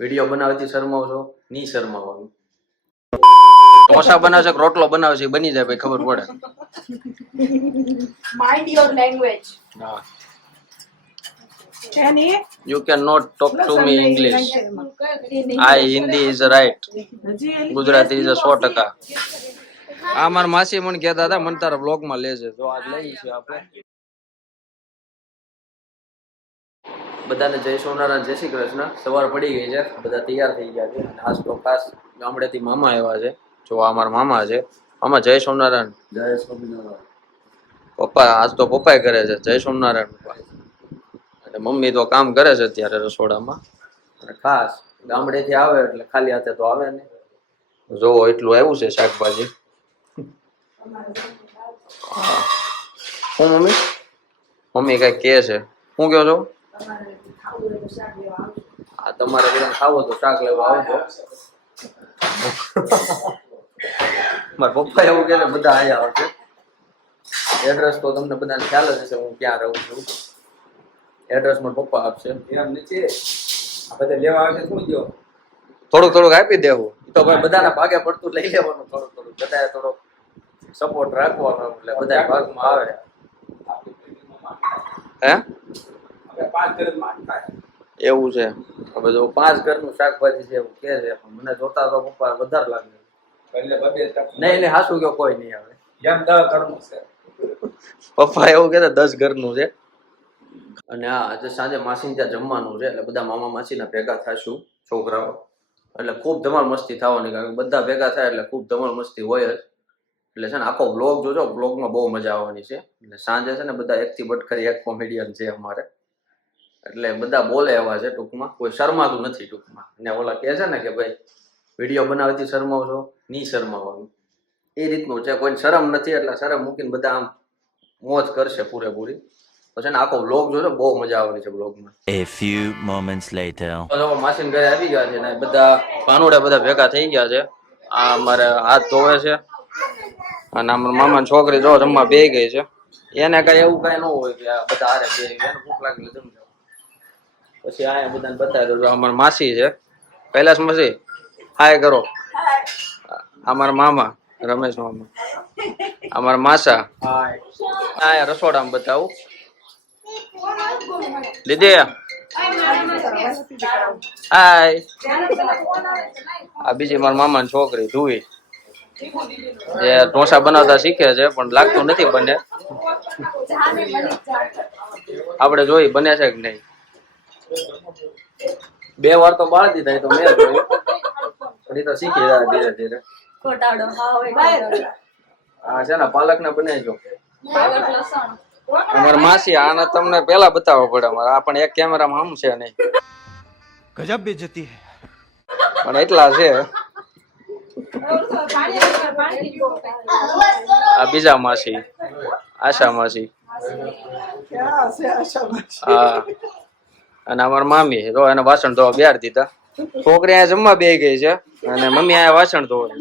Video બનાવતી શરમાવ છો? નહીં શરમાવાનું. ઢોસા બનાવે છે, રોટલો બનાવે છે, બની જાય ભાઈ, ખબર પડે. Mind your language. હા. Any? You cannot talk to me English. I Hindi is right. Gujarati is 100%. આ મારા માસી મને કહેતા હતા મને તારા બ્લોગ માં લેજે, તો આજ લઈ છે આપણે. બધાને જય સોમનારાયણ, જય શ્રી કૃષ્ણ. સવાર પડી ગઈ છે, બધા તૈયાર થઈ ગયા છે. આજ તો ખાસ ગામડેથી મામા આવ્યા છે. જો આ મારા મામા છે. મામા જય સોમનારાયણ. જય સોમનારાયણ. પપ્પા આજ તો પપ્પા કરે છે. જય સોમનારાયણ પપ્પા. અને મમ્મી તો કામ કરે છે અત્યારે રસોડામાં. અને ખાસ ગામડેથી આવે એટલે ખાલી હાથે તો આવે ને. જોવો એટલું આવ્યું છે શાકભાજી. હું મમ્મી મમ્મી કઈ કે છે? શું કહો છો? હા, તમારે બધા ખાવો તો શાક લેવા આવજો. મારા પપ્પા એવું કે બધા અહીંયા આવશે. એડ્રેસ તો તમને બધાને ખ્યાલ જ હશે હું ક્યાં રહું છું. એડ્રેસ મારા પપ્પા આપશે. એમ નીચે આ બધા લેવા આવશે શું દો? થોડુંક થોડુંક આપી દેવું. તો ભાઈ બધાના ભાગે પડતું લઈ લેવાનું. થોડુંક થોડુંક બધાએ થોડો સપોર્ટ રાખવાનો એટલે બધા ભાગમાં આવે. હે? એવું છે. હવે જો 5 ઘરનું શાકભાજી છે એવું કે છે, પણ મને જોતા તો પપ્પા વધારે લાગે. નહીં નહીં હાસુ કે કોઈ નહીં આવે. પપ્પા એવું કે 10 ઘરનું છે. અને હા, આજે સાંજે માસી ત્યાં જમવાનું છે એટલે બધા મામા માસીના ભેગા થઈશું છોકરાઓ. એટલે ખૂબ ધમાલ મસ્તી થવાની, કારણ કે બધા ભેગા થાય એટલે ખૂબ ધમાલ મસ્તી હોય જ. એટલે છે ને આખો બ્લોગ જોજો, બ્લોગમાં બહુ મજા આવવાની છે. એટલે સાંજે છે ને બધા એકથી બટખરી એક કોમેડિયન છે અમારે, એટલે બધા બોલે એવા છે. ટૂંકમાં કોઈ શરમાતું નથી ટૂંકમાં. અને ઓલા કહે છે ને કે ભાઈ વિડીયો બનાવતી શરમાવ છો? નહીં શરમાવાનું. એ રીતનું છે. કોઈ શરમ નથી એટલે શરમ મૂકીને બધા આમ મોજ કરશે પૂરેપૂરી. તો છે ને આખો બ્લોગ જોજો, બહુ મજા આવવાની છે બ્લોગમાં. A few moments later. માસીન ઘરે આવી ગયા છે ને બધા ભાનુડા બધા ભેગા થઈ ગયા છે. આ અમારે હાથ ધોવે છે. અને અમારા મામાની છોકરી જો જમવા બે ગઈ છે. એને કઈ એવું કઈ ન હોય કે આ બધા હારે બે એને ભૂખ લાગી જમજો. પછી આયા બધાને બતાવી દો. અમારા માસી છે, કૈલાસ માસી હાય કરો. અમારા મામા રમેશ મામા, અમારા માસા આયા રસોડામાં બતાવું. લીધી હાય. આ બીજી મારા મામાની છોકરી ધુવી, જે ઢોસા બનાવતા શીખે છે પણ લાગતું નથી બને. આપણે જોઈ બને છે કે નહીં. 2 વાર તો બાળી દીધા તો મેં જોયું, પણ એ તો શીખી જાય ધીરે ધીરે. હા છે ને પાલક ને બનાવજો. અમારા માસી આને તમને પેલા બતાવવા પડે. અમારે આ પણ એક કેમેરામાં આમ છે નહીં. गजब बेइज्जती है. પણ એટલા છે. આ બીજા માસી આશા માસી. હા. અને અમારા મામી તો એને વાસણ ધોવા બેહાડી દીધા. છોકરી અહીંયા જમવા બે ગઈ છે અને મમ્મી અહીંયા વાસણ ધોવે છે.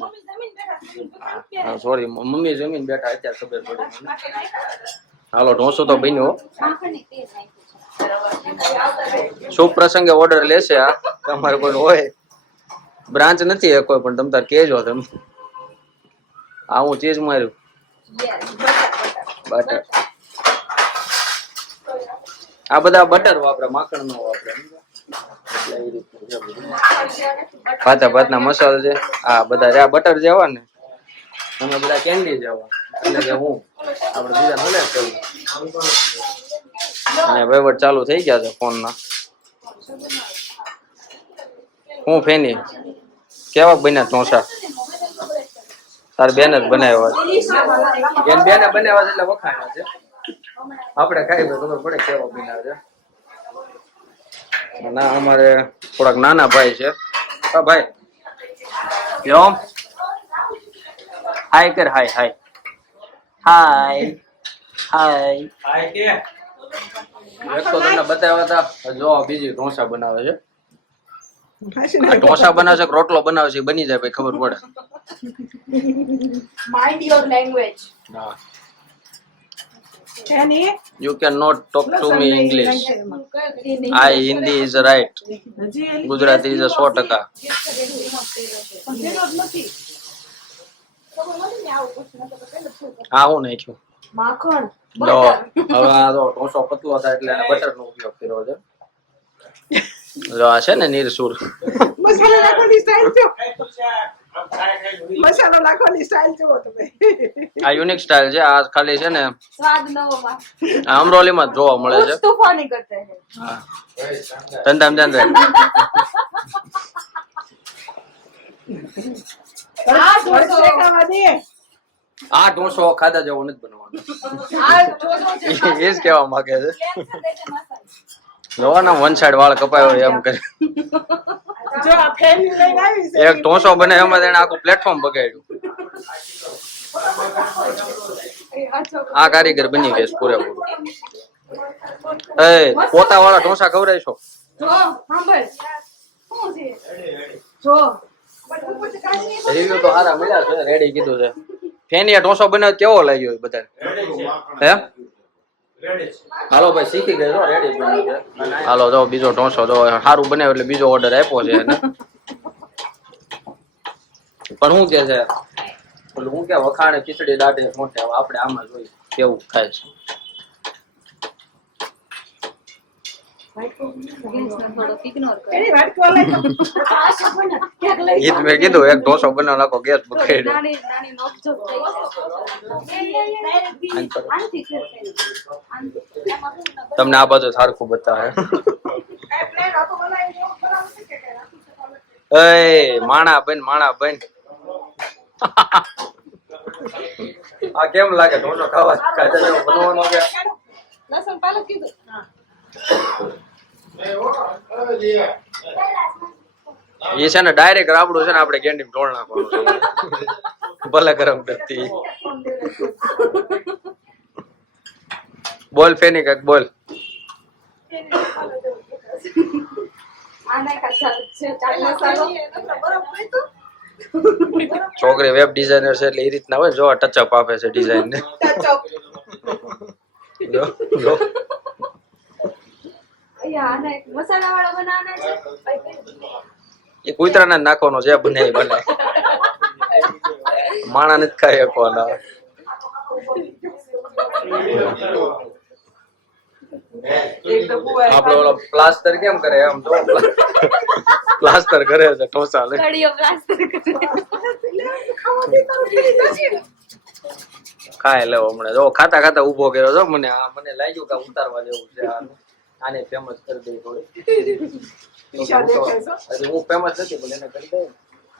હા સોરી, મમ્મી જમીન બેઠા અત્યારે ખબર પડી. હાલો ઢોસો તો બન્યો. શુભ પ્રસંગે ઓર્ડર લેશે. આ તમારે કોઈ હોય બ્રાન્ચ નથી કોઈ, પણ તમ તાર કેજો તમે. આ હું ચીઝ માર્યું બટર. આ બધા બટર વાપરે, માખણ નો વાપરે. એટલે એ રીતનું છે બધું. ભાતા ભાતના મસાલા છે. આ બધા આ બટર જેવા ને, અમે બધા કેન્ડી જેવા. એટલે કે હું આપણે બીજા ભલે કરવું. અને વહીવટ ચાલુ થઈ ગયા છે ફોન ના. હું ફેની કેવા બન્યા ઢોસા? તાર બેન જ બનાવ્યા છે. બેન બેને બનાવ્યા છે એટલે વખાણા છે. આપણે ખાઈ ખબર પડે કેવા બન્યા છે. ના અમારે થોડાક નાના ભાઈ છે. હા ભાઈ યોમ હાય કર. હાય હાય હાય હાય હાય કે એક તો તમને બતાવ્યા હતા. જો બીજી ઢોસા બનાવે છે. ઢોસા બનાવે છે, રોટલો બનાવે છે, બની જાય ભાઈ, ખબર પડે. Mind your language. હા એની You cannot talk to me English. I Hindi is right. Gujarati is 100%. હા હું નાખ્યું માખણ લો હવે આ તો ઢોસો પતલો થાય એટલે એને બટર નો ઉપયોગ કર્યો છે જો આ છે ને નીરસુર મસાલો નાખવાની સ્ટાઈલ જો મસાલો નાખવાની સ્ટાઈલ જો તમે આ યુનિક સ્ટાઇલ છે આ ખાલી છે ને स्वाद नवो मा આ અમરોલીમાં જ જોવા મળે છે तूफानी करते हैं હા ધંધામ ધંધે આ ઢોસો શેકાવા દે આ ઢોસો ખાધા જેવો નથી બનાવવાનો आ जोजो એ જ કહેવા માંગે છે कैंसर देते मसाला જોવાના વન સાઈડ વાળ કપાયો હોય એમ કરે જો આ ફેમિલી લઈને આવી છે એક ઢોસો બને એમાં તેને આખું પ્લેટફોર્મ બગાડ્યું આ કારીગર બની ગઈ છે પૂરેપૂરું એ પોતા વાળા ઢોસા ખવડાવીશો जो सांभळ શું છે જો રિવ્યુ તો સારા મળ્યા છે રેડી કીધું છે ફેનિયા ઢોસો બનાવ્યો કેવો લાગ્યો બધા હે હાલો ભાઈ શીખી ગયો રેડી બની છે હાલો જો બીજો ઢોસો જો સારું બનાવ્યો એટલે બીજો ઓર્ડર આપ્યો છે એને પણ હું કે છે ઓલું હું કે વખાણે ખીચડી દાઢે મોટે આપણે આમાં જોઈએ કેવું થાય છે થોડો ઇગ્નોર કરો એની વાત કોલે તો આ શું બને ક્યાંક લઈ ઈ જ મેં કીધું એક ઢોસો બનાવ નાખો ગેસ બગાડ્યો નાની નાની નોકઝોક થઈ છે આનથી કરશે તમને આ બધું સારખું બતાવે એ પ્લેન આખો બનાવી દેવો બરાબર છે કે રાખી શકો એ માણા બન આ કેમ લાગે ઢોસો ખાવા ખાધા જેવો બનવાનો છે લસણ પાલક કીધું હા એ છે ને ડાયરેક્ટ રાબડું છે ને આપણે કેન્ડી ઢોળ નાખવાનું છે ભલે ગરમ કરતી બોલ ફેની કાક બોલ આને કાચા છે ચાટ મસાલો બરાબર નહીં તો છોકરી વેબ ડિઝાઇનર છે એટલે એ રીતના હોય જો ટચઅપ આપે છે ડિઝાઇન ને જો જો અહીંયા આને મસાલા વાળા બનાવવાના છે એ કૂતરાને જ નાખવાનો જે બને એ બને માણા નથી ખાઈ શકવાના એક તો બુઆ આપડે ઓલો પ્લાસ્ટર કેમ કરે આમ જો પ્લાસ્ટર કરે છે ઢોસા લે કડીઓ પ્લાસ્ટર કરે ખાવાથી તારું ફીરી જશે ખાઈ લેવો હમણાં જો ખાતા ખાતા ઉભો કર્યો છો મને મને લાગ્યું કે ઉતારવા જેવું છે આને ફેમસ કરી દઈ થોડી ઈશા દેખાય છે હજી હું ફેમસ નથી પણ એને કરી દે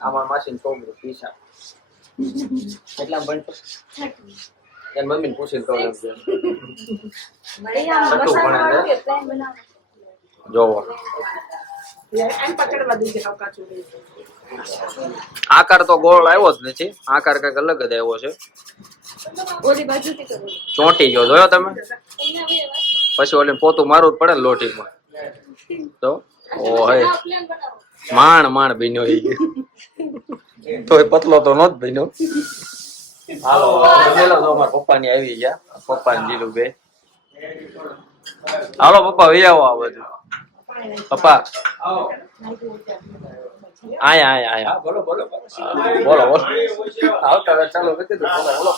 આમાં માસીન છોકરી પીસા કેટલા બનતો એન મમ્મીને પૂછીને કહું એમ છે અહીંયા મસાલા વાળું કે પ્લેન બનાવો જોવો એમ પકડવા દીજે નૌકા ચૂડી આકાર તો ગોળ આવ્યો જ નથી આકાર કઈક અલગ જ આવ્યો છે ઓલી બાજુથી કરો ચોંટી ગયો જોયો તમે અહીંયા હવે પછી ઓલી પોતું મારવું જ પડે ને લોટીમાં તો ઓ હે પ્લેન બનાવો માણ બન્યો ઈ તોય પતલો તો નોત બન્યો હાલો જમેલો તો અમારા પપ્પાની આવી ગયા પપ્પા ને જીલું બે હાલો પપ્પા વી આવો આ બધું પપ્પા આયા બોલો આવતા ચાલો નથી તો બોલો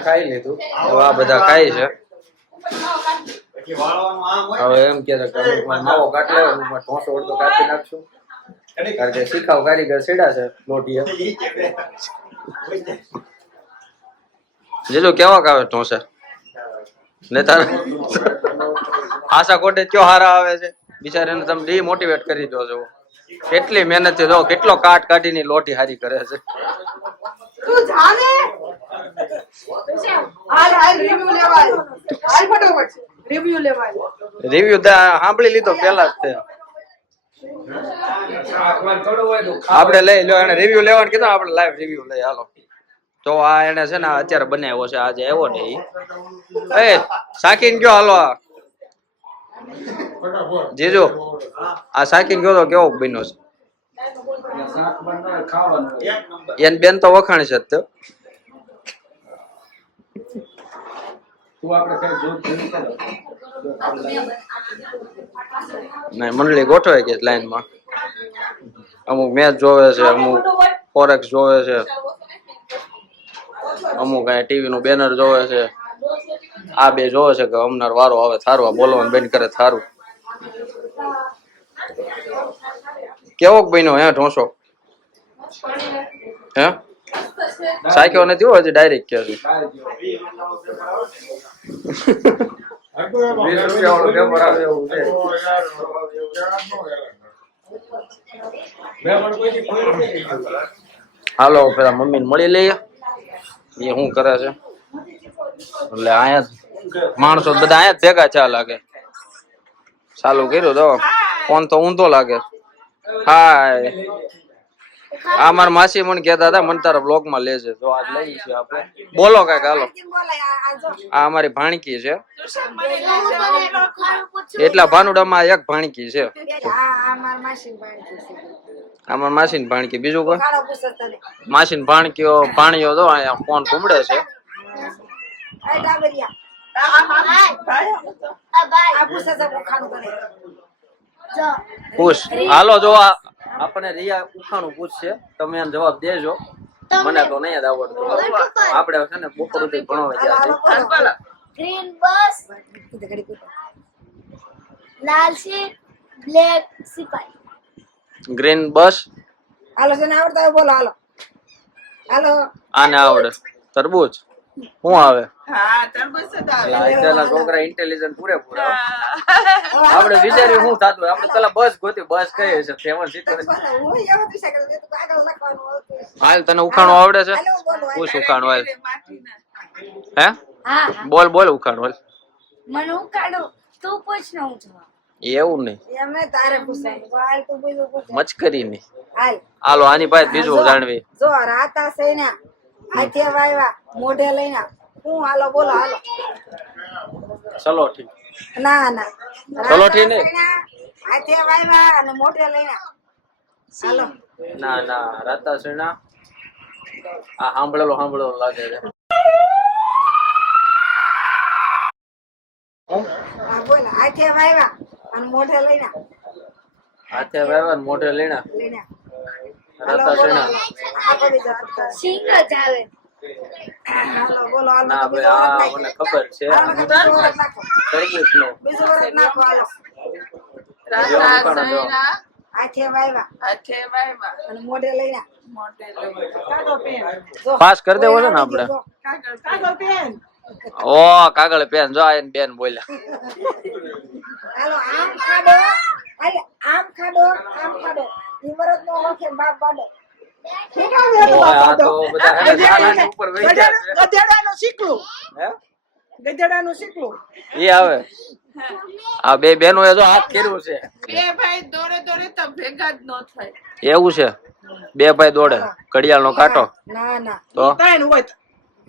ખાઈ લીધું હવે આ બધા ખાઈ છે હવે એમ કે માવો કાઢ લે ઢોસો અડધો કાપી નાખશું કારણ કે શીખાવ કારીગર સીડા છે લોટીએ જીજુ કેવા કાવે ઢોસા ને તારે આશા કોટે કયો હારા આવે છે બિચારાને તમે ડીમોટિવેટ કરી દો છો કેટલી મહેનત થી જો કેટલો કાટ કાઢીને લોટી હારી કરે છે તું જાને હાલ રિવ્યુ લેવાય હાલ ફટાફટ રિવ્યુ લેવાય રિવ્યુ સાંભળી લીધો પેલા જ તે આપણે લઈ લો એને રિવ્યુ લેવાનું કીધું આપણે લાઈવ રિવ્યુ લઈ હાલો તો આ એને છે ને અત્યારે બનાવ્યો છે આજે આવ્યો ને એ સાકીન ગયો હાલો જીજુ આ સાકીન ગયો તો કેવો બન્યો છે એને બેન તો વખાણી છે તો નહીં મંડળી ગોઠવાઈ ગઈ લાઈન માં. અમુક મેચ જોવે છે, અમુક ફોરેક્સ જોવે છે, અમુક ટીવી નું બેનર જોવે છે. આ બે જોવે છે કે અમનાર વારો આવે થારું, આ બોલવાનું બેન કરે થારું. કેવોક બન્યો હે ઢોસો? હે સાખ્યો નથી હો, હજી ડાયરેક્ટ કે છે. 20 રૂપિયા વાળો પેપર આવે એવું છે. હાલો પેલા મમ્મી ને મળી લઈએ, એ શું કરે છે. એટલે અહીંયા માણસો બધા અહીંયા જ ભેગા થયા લાગે. ચાલુ કર્યું તો ફોન તો ઊંધો લાગે. હાય, આ મારા માસી મને કહેતા હતા મને તારા બ્લોગ માં લેજે, તો આજ લઈ છે આપણે. બોલો કઈક હાલો. આ અમારી ભાણકી છે, એટલા ભાનુડામાં એક ભાણકી છે. અમાર માસી ની ભાણકી, બીજું કોઈ માસી ની ભાણકીઓ ભાણીઓ તો અહીંયા ફોન ઘૂમડે છે. પૂછ હાલો, જો આપણને રિયા ઉખાણું પૂછશે, તમે એમ જવાબ દેજો. મને તો નહીં જ આવડતું. આપણે છે ને બપોર સુધી ભણવા ગયા ગ્રીન બસ, લાલ સીટ, બ્લેક સિપાઈ. ગ્રીન બસ હાલો જેને આવડતા હોય બોલો હાલો. હાલો આને આવડે. તરબૂચ શું આવે? હા તરબૂચ જ આવે. પેલા છોકરા ઇન્ટેલિજન્ટ પૂરેપૂરા. આપણે વિચાર્યું શું થતું, આપણે પેલા બસ ગોતી, બસ કઈ છે 7 સીટર. હું એવું વિચાર કરું કે તું કાગળ લખવાનું આવતું હશે. હાલ તને ઉખાણું આવડે છે? હાલો બોલો પૂછ ઉખાણું હાલ. માટીના. હે હા બોલ બોલ ઉખાણું હાલ. મને હું કાઢું, તું પૂછ ને હું જવાબ. એવું નહીં, એમને તારે પૂછવાનું. હાલ તું બીજું પૂછ. મચકરી નહીં. હાલ હાલો આની પાસે બીજું જાણવી. જો રાતા સૈના હાથે વાયવા મોઢે લઈને હું હાલો બોલો હાલો. ચલો ઠીક. ના ના ચલો ઠીક નહીં. હાથે વાયવા અને મોઢે લઈને હાલો. ના ના રાતા સેના આ સાંભળેલો લાગે છે. હા બોલ હાથે વાયવા અને મોઢે લઈને હાથે વાવ્યા ને મોઢે લીણા. લઈને રાતા સેના આ પડી જાવ. સિંગ જ આવે. હાલો બોલો હાલો. ના ભાઈ આ મને ખબર છે. બીજું વરસ નાખો. તરબૂચ નો બીજું વરસ નાખો હાલો. રાતા સૈના હાથે વાયવા હાથે વાયવા અને મોઢે લઈને મોટે લઈ. જો પાસ કરી દેવો છે ને આપણે. કાગળ પેન. ઓ કાગળ પેન જો આ બેન બોલ્યા. હાલો આમ ખાડો હાલે આમ ખાડો ઈ વરસ નો લખે બાપ બાડો. ઓય આ તો બધા હે ને નાના ઉપર વહી ગયા છે. ગધેડાનું શીકલું. હે ગધેડાનું શીકલું. ઈ આવે. આ બે બેનો એ જો હાથ કર્યું છે. બે ભાઈ દોડે દોડે તો ભેગા જ ન થાય. એવું છે, બે ભાઈ દોડે ઘડિયાળ નો કાંટો ના ના તો ત્રણ હોય.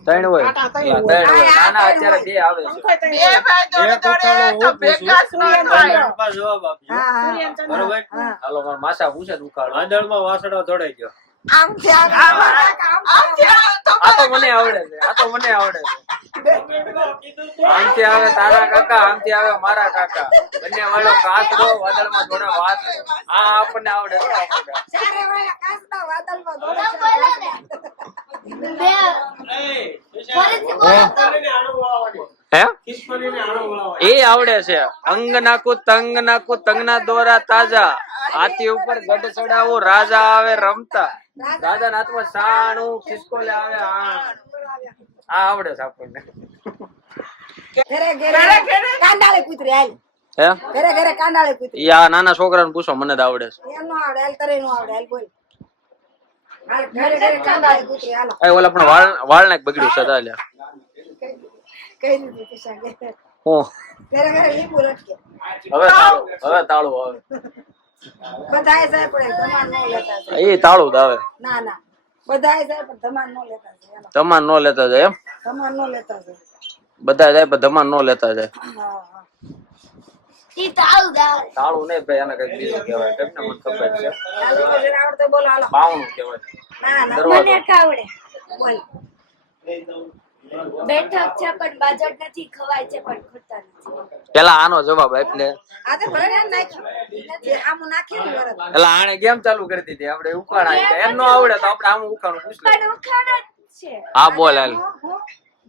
3 હોય. કાંટા 3 હોય. ના ના અત્યારે 2 આવે છે. બે ભાઈ દોડે દોડે તો ભેગા જ ન થાય. જવાબ આપ્યો હા હા બરોબર. હાલો મારા માસા પૂછે દુખાડ. વાદળમાં વાસણો ધોડાઈ ગયો. આમ છે આમ આમથી આવે તો આ તો મને આવડે છે, આમથી આવે તારા કાકા, આમથી આવે મારા કાકા, બંને વાળો કાચડો વાદળમાં જોડે વાત. આ આપણને આવડે છે. ચારે વાળા કાચના વાદળમાં દોડે છે. બે ફરીથી બોલો તો. હે એ આવડે છે. અંગ નાખું તંગના દોરા તાજા, હાથી ઉપર ગઢ ચડાવું રાજા આવે રમતા, રાજા ના હાથમાં સાણું ખિસકોલે આવે આણ. આ આવડે છે આપણને. ઘરે ઘરે કાંડાળે કૂતરી હાલ. હે ઘરે ઘરે કાંડાળે કૂતરી. ઈ આ નાના છોકરાને પૂછો, મને જ આવડે છે. એમ નો આવડે હાલ તરે નો આવડે હાલ બોલ. હાલ ઘરે ઘરે કાંડાળે કૂતરી હાલો. એ ઓલા પણ વાળ નાક બગડ્યું સદા લ્યા. કઈ દીધું પિશાગે. હું ઘરે ઘરે લીંબુ લટકે. હવે તાળું આવે. બધાય જાય પણ ધમાન નો લેતા જાય. એ તાળું જ આવે. ના ના બધાય જાય પણ ધમાન નો લેતા જાય. હાલો. ધમાન નો લેતા જાય એમ. ધમાન નો લેતા જાય. બધા જાય પણ ધમાન નો લેતા જાય. હા હા ઈ તો આવું જ આવે. તાળું નહીં ભાઈ, એને કઈક બીજું કહેવાય. કેમને મને ખબર છે. હાલો જેને આવડતું બોલો હાલો. બાવણું કહેવાય. ના ના દરવાજો. મને કાવડે. બોલ. બેઠક છે પણ બાજટ નથી, ખવાય છે પણ ખોટા નથી. પેલા આનો જવાબ આપ ને. આ તો ભલે ને નાખ્યું જે આમું નાખેલું વરસ એટલે આને કેમ ચાલુ કરી દીધી આપણે ઉખાણા એમ નો આવડે તો આપણે આમ ઉખાણું પૂછ લે. પણ ઉખાણા જ છે. હા બોલ હાલ.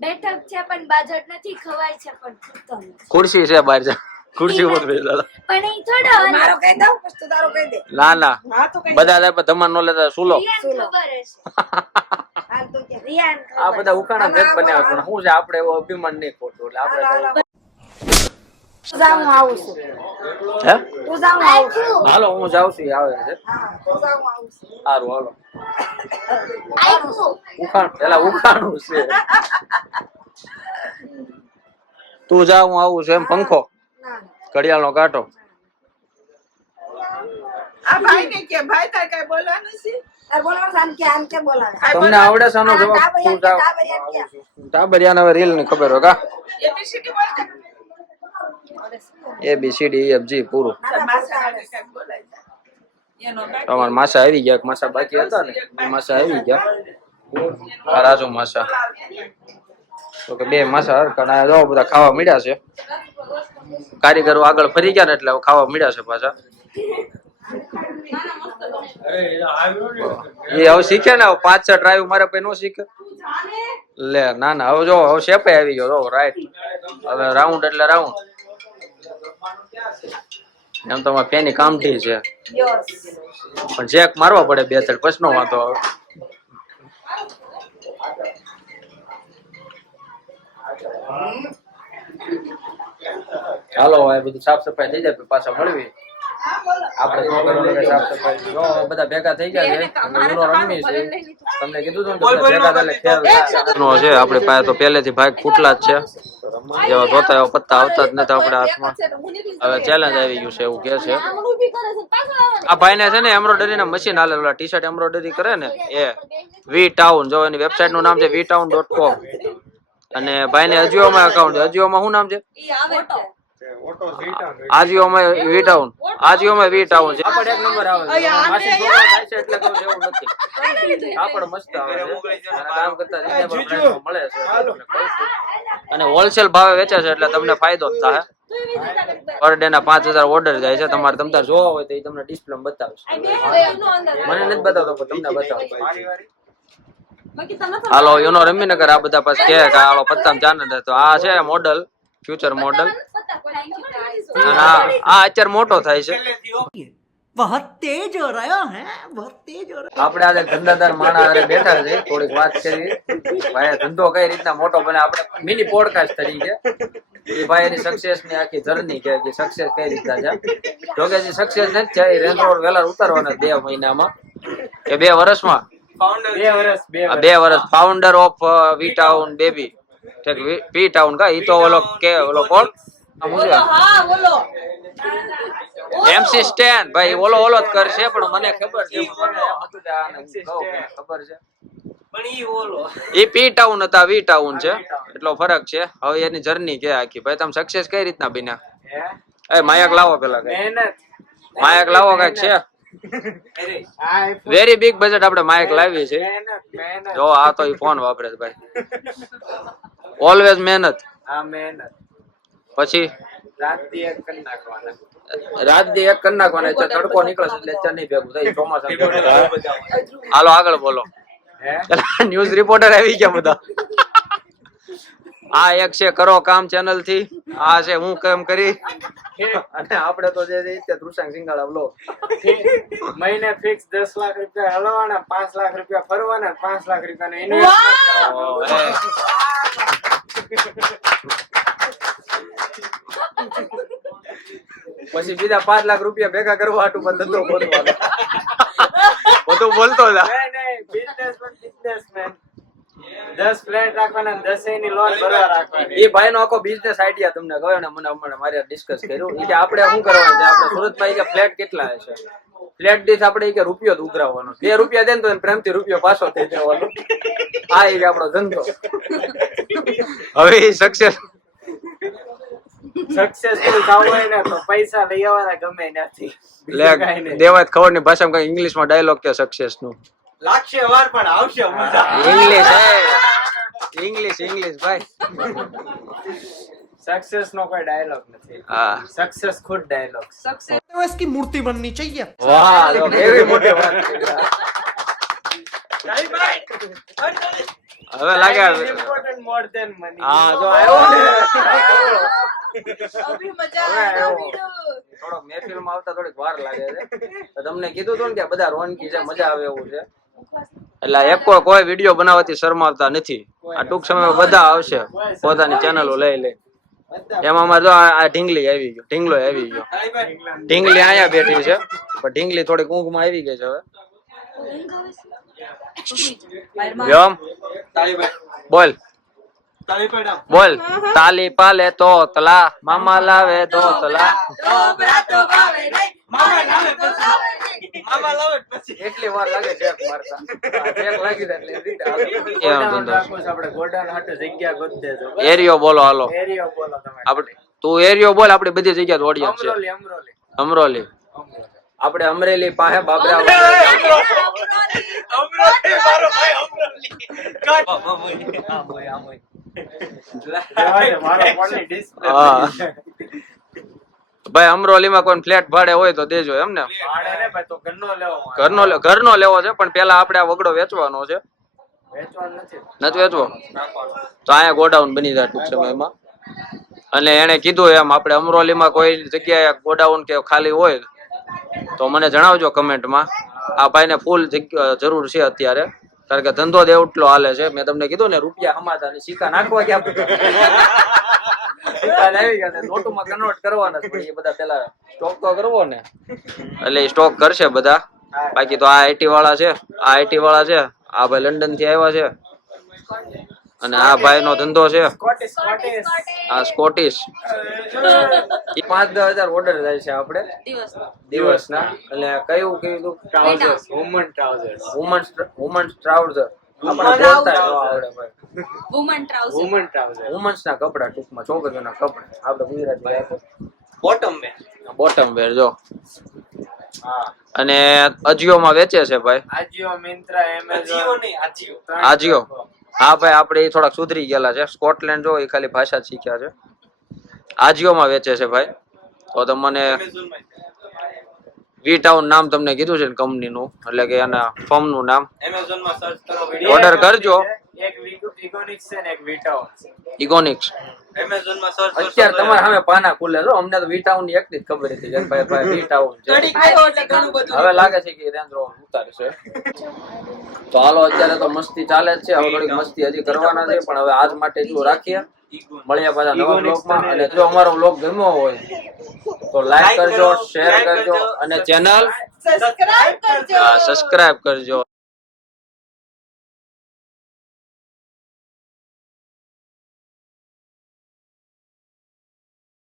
બેઠક છે પણ બાજટ નથી, ખવાય છે પણ ખોટા નથી. ખુરશી છે બહાર જા. ખુરશી ઉપર બેસા. પણ એ થોડા મારો કહી દઉં પછી તું તારું કહી દે ના ના હા તો કહી બધા જાય પણ ધમાન નો લેતા સુલો. રિયાન ખબર હશે. હાલ તો કે રિયાન આ ખબર. બધા ઉખાણા ભેગ બનાવ્યા પણ શું છે આપણે એવો અભિમાન નહીં ખોટું એટલે આપણે તું જા હું આવું છું હે તું જા હું આવું છું હાલો હું જાઉં છું ઈ આવે છે હા તું જા હું આવું છું સારું હાલો આયકુ. પેલા ઉખાણું છે તું જા હું આવું છું એમ પંખો ના ઘડિયાળનો કાંટો આ ભાઈ ને કે ભાઈ તાર કઈ બોલવાનું છે તાર બોલવાનું આમ કે બોલાવે તમને આવડે છે આનો જવાબ તું જાવ ટાબરિયાને હવે રીલ ની ખબર હોય કા એબીસીડી બોલતા ABCD EFG પૂરું માસા હારે કઈ બોલાય એનો કાંઈ તમારા માસા આવી ગયા માસા બાકી હતા ને એ માસા આવી ગયા આ રાજુ માસા તો કે બે માસા હરખા જો બધા ખાવા મળ્યા છે કારીગરો આગળ ફરી ગયા ને એટલે હવે ખાવા મળ્યા છે પાછા એ હવે શીખે ને 5-6 ડ્રાઈવ મારે પછી નો શીખે લે ના ના હવે જો હવે શેપે આવી ગયો જો રાઈટ હવે રાઉન્ડ એટલે રાઉન્ડ એમ તો અમારે પેની કામઠી છે પણ ચેક મારવા પડે 2-3 પછી નો વાંધો આવે હાલો હવે બધું સાફ સફાઈ થઈ જાય પાછા મળવી આપણે શું કરવાનું સાફ સફાઈ જો બધા ભેગા થઈ ગયા છે યુનો રમી છે તમને કીધું હતું ને ભેગા થાય ખેલ નો છે આપણી પાસે તો પહેલેથી ભાગ ફૂટલા જ છે જેવા જોતા એવા પત્તા આવતા જ નથી આપણા હાથમાં હવે ચેલેન્જ આવી ગયું છે એવું કે છે આ ભાઈને છે ને એમ્બ્રોઇડરી ના મશીન હાલે ઓલા ટી શર્ટ એમ્બ્રોઇડરી કરે ને એ વી ટાઉન જો એની વેબસાઇટ નું નામ છે vtown.com અને ભાઈને અજીઓમાં એકાઉન્ટ છે અજીઓમાં શું નામ છે આજીઓમાં વીટાઉન આજીઓમાં વીટાઉન છે આપણ એક નંબર આવે છે માસી છોકરા થાય છે એટલે કહું એવું નથી આપણ મસ્ત આવે છે અને કામ કરતા રીઝનેબલ પ્રાઇસમાં મળે છે અને હોલસેલ ભાવે વેચે છે એટલે તમને ફાયદો જ થાય પર ડે ના 5000 ઓર્ડર જાય છે તમારે તમતાર જોવા હોય તો એ તમને ડિસ્પ્લે બતાવશે મને નથી બતાવતો પણ તમને બતાવશે હાલો યુનો રમીનગર આ બધા પાસે કે હાલો પત્તામ જાને તો આ છે મોડલ ફ્યુચર મોડલ આ અત્યારે મોટો થાય છે बहुत तेज हो रहा है बहुत तेज हो रहा આપણે આજે ધંધાદાર માણસ હારે બેઠા છે થોડીક વાત કરી ભાઈ ધંધો કઈ રીતના મોટો બને આપણે મિની પોડકાસ્ટ તરીકે એ ભાઈ એની સક્સેસ ની આખી જર્ની કે સક્સેસ કઈ રીતના છે જોકે જે સક્સેસ નથી છે એ રેન્જ રોવર વેલર ઉતારવાના 2 મહિનામાં કે 2 વર્ષમાં 2 વર્ષ ફાઉન્ડર ઓફ વીટાઉન બેબી ઠીક વી ટાઉન કા ઈ તો ઓલો કે ઓલો કોણ હા બોલો. MC સ્ટેન ભાઈ ઓલો જ કરશે પણ મને ખબર છે મને એમ હતું કે આને હું કહું કે ખબર છે પણ ઈ ઓલો ઈ પી ટાઉન હતા વી ટાઉન છે એટલો ફરક છે હવે એની જર્ની કે આખી ભાઈ તમે સક્સેસ કઈ રીતના બન્યા એ માયક લાવો પેલા મહેનત માયક લાવો કઈક છે વેરી બિગ બજેટ આપણે માયક લાવી છે મહેનત જો આ તો ઈ ફોન વાપરે છે ભાઈ ઓલવેઝ મહેનત આ મહેનત પછી રાત દી એક કરી નાખવાના રાત દી એક કરી નાખવાના એટલે તડકો નીકળે છે એટલે અત્યારે નહીં ભેગું થાય ચોમાસા હાલો આગળ બોલો ન્યૂઝ રિપોર્ટર આવી ગયા બધા આ એક છે કરો કામ ચેનલ થી આ છે હું કેમ કરી અને આપણે તો જે રીતે તૃષાંગ સિંગાળા બ્લોગ મહિને ફિક્સ 10 લાખ રૂપિયા હલવાના 5 લાખ રૂપિયા ફરવાના 5 લાખ રૂપિયાનું ઇન્વેસ્ટમેન્ટ પછી બીજા 5 લાખ રૂપિયા ભેગા કરવા હાટુ પણ ધંધો ખોલવાનો બધું બોલતો જા નહીં બિઝનેસમેન 10 ફ્લેટ રાખવાના 10 ની લોન ભરવા રાખવાની એ ભાઈ નો આખો બિઝનેસ આઈડિયા તમને કહ્યો ને મને હમણાં મારે ડિસ્કસ કર્યું કે આપણે શું કરવાનું છે આપણે સુરતમાં કે ફ્લેટ કેટલા છે ફ્લેટ દીઠ આપણે કે રૂપિયો જ ઉઘરાવવાનો 2 રૂપિયા દે ને તો પ્રેમથી રૂપિયો પાછો થઈ જવાનો આ એ આપણો ધંધો હવે સક્સેસ સક્સેસફુલ થવું હોય ને તો પૈસા લઈ આવવાના ગમે નથી લે દેવાત ખબર ની ભાષામાં કઈ ઇંગ્લિશ માં ડાયલોગ કે સક્સેસ નું લાગશે વાર પણ આવશે મજા ઇંગ્લિશ હે ઇંગ્લિશ ભાઈ. સક્સેસ નો કોઈ ડાયલોગ નથી. હા સક્સેસ ખુદ ડાયલોગ. तो इसकी मूर्ति बननी चाहिए. વાહ તો કેવી મોટી વાત છે. હવે લાગે ઇમ્પોર્ટન્ટ મોર ધેન મની. હા જો આવ્યો ને અભી મજા હવે આવ્યો. આવ્યો. થોડોક મહેફિલમાં આવતા થોડીક વાર લાગે છે. તો તમને કીધું હતું ને કે બધા રોનકી છે, મજા આવે એવું છે. એટલે એક કોઈ વિડીયો બનાવવાથી શરમાવતા નથી. આ ટૂંક સમયમાં બધા આવશે પોતાની ચેનલો લઈ લે. એમાં અમારે જો આ ઢીંગલી આવી ગયો, ઢીંગલો આવી ગયો. ઢીંગલી અહીંયા બેઠી છે પણ ઢીંગલી થોડીક ઊંઘમાં આવી ગઈ છે હવે. વ્યોમ બોલ બોલ. તાલી પાલે તો તલા, મામા લાવે તો તલા. ડોબરા તો ભાવે નહીં, મામા લાવે તો ભાવે નહીં. એટલી વાર લાગે જેક મારતા. જેક લાગી જાય એટલે રીતે હાલો. ગોડાઉન રાખવું છે આપણે. ગોડાઉન હાટુ જગ્યા ગોતી દેજો. એરિયો બોલો હાલો. એરિયો બોલો તમે. આપણે તું એરિયો બોલ, આપડી બધી જગ્યા ઓડિયન્સ છે. અમરોલી અમરોલી અમરોલી. આપણે અમરેલી પાસે બાબરા. મારો ફોનની ડિસ્પ્લે હા. ભાઈ અમરોલીમાં કોઈ ફ્લેટ ભાડે હોય તો દેજો એમ ને. ભાડે ને ભાઈ તો ઘરનો લેવો મારે. ઘરનો લેવો છે પણ પેલા આપણે આ વગડો વેચવાનો છે. વેચવાનું નથી. નથી વેચવો તો અહીંયા ગોડાઉન બની જાય ટૂંક સમયમાં. અને એને કીધું એમ આપણે અમરોલીમાં કોઈ જગ્યાએ ગોડાઉન કે ખાલી હોય તો મને જણાવજો કમેન્ટમાં. આ ભાઈને ફૂલ જરૂર છે અત્યારે, કારણ કે ધંધો જ એટલો હાલે છે. મેં તમને કીધું ને રૂપિયા હમાતા ને સિક્કા નાખવા ગયા સિક્કા આવી ગયા ને નોટોમાં કન્વર્ટ કરવાના છે. પણ એ બધા પેલા સ્ટોક તો કરવો ને, એટલે એ સ્ટોક કરશે બધા. બાકી તો આ આઈટી વાળા છે, આ ભાઈ લંડન થી આવ્યા છે અને આ ભાઈ નો ધંધો છે સ્કોટિશ આ સ્કોટિશ. એ 5-10 હજાર ઓર્ડર જાય છે આપણે દિવસના. એટલે કયું કીધું? Trousers, woman trousers. Women's trouser. આપણે બોલતા ન આવડે ભાઈ. Woman trouser. Woman trouser. Women's ના કપડા, ટૂંકમાં છોકરીઓના કપડા. આપણે ગુજરાતી બોટમ વેર જો. હા. અને અજિયો માં વેચે છે ભાઈ. આજીઓ, મિન્ત્રા, એમેઝોન. આજીઓ. હા ભાઈ આપણે એ થોડાક સુધરી ગયેલા છે. સ્કોટલેન્ડ જો એ ખાલી ભાષા જ શીખ્યા છે. આજીઓ માં વેચે છે ભાઈ. તો તમને વી ટાઉન નામ તમને કીધું છે ને કંપનીનું, એટલે કે એના ફર્મ નું નામ. ઓર્ડર કરજો. એક ઇકોનિક્સ છે ને એક વીટાઉન છે. ઇકોનિક્સ. અત્યારે તમારે સામે પાના ખુલે છો. અમને તો વી ટાઉન ની એકની જ ખબર હતી કે ભાઈ વી ટાઉન છે. આવ્યો એટલે ઘણું બધું. હવે લાગે છે કે રેન્જ રોવર ઉતારશે. તો હાલો અત્યારે તો મસ્તી ચાલે જ છે. હવે થોડીક મસ્તી હજી કરવાના છે પણ હવે આજ માટે જો રાખીએ. મળીએ પાછા નવા બ્લોગમાં. અને જો અમારો બ્લોગ ગમ્યો હોય તો લાઈક કરજો, શેર કરજો અને ચેનલ સબસ્ક્રાઇબ કરજો. સબસ્ક્રાઇબ કરજો.